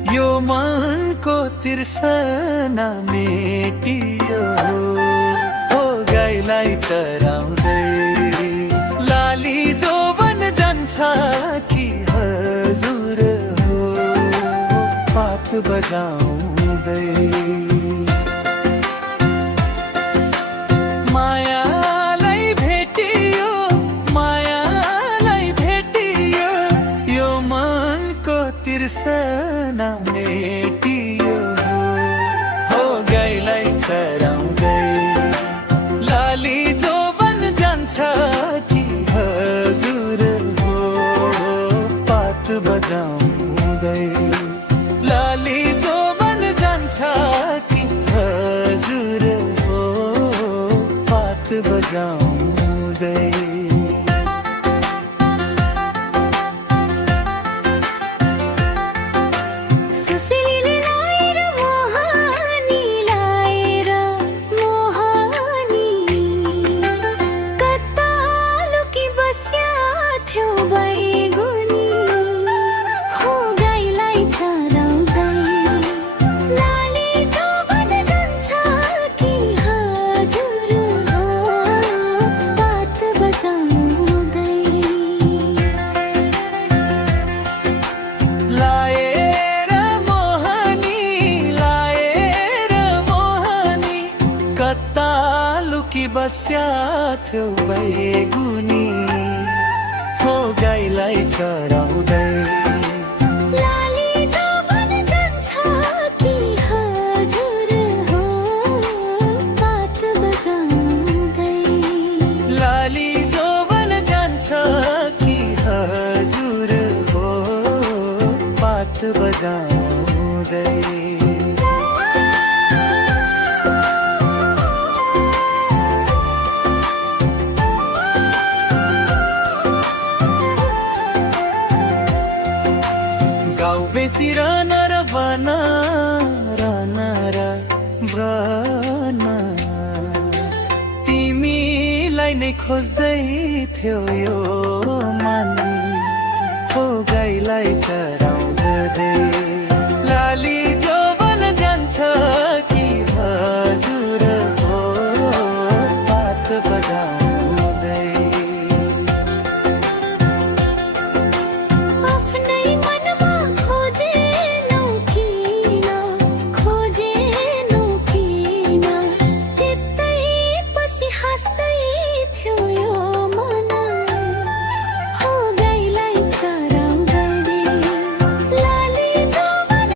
यो मनको तिर्सना मेटियो हो गाईलाई चराउँदै लाली जोवन जान्छ कि हजुर हो पात बजाउँदै तिर्सना मेटियो हो गाईलाई चराउँदै लाली जोवन जान्छ कि हजुर हो पात बजाउँदै लाली जोवन जान्छ कि हजुर हो पात बजाउँदै बस्या थियो बैगुनी हो गाईलाई चराउँदै लाली जोवन जान्छ कि हजुर हो पात बजाउँदै लाली जोवन जान्छ कि हजुर हो पात बजाउँदै बेसी रहना र बना रहना र बना तिमीलाई नै खोज्दै थियो यो मन हो गाईलाई चराउँदै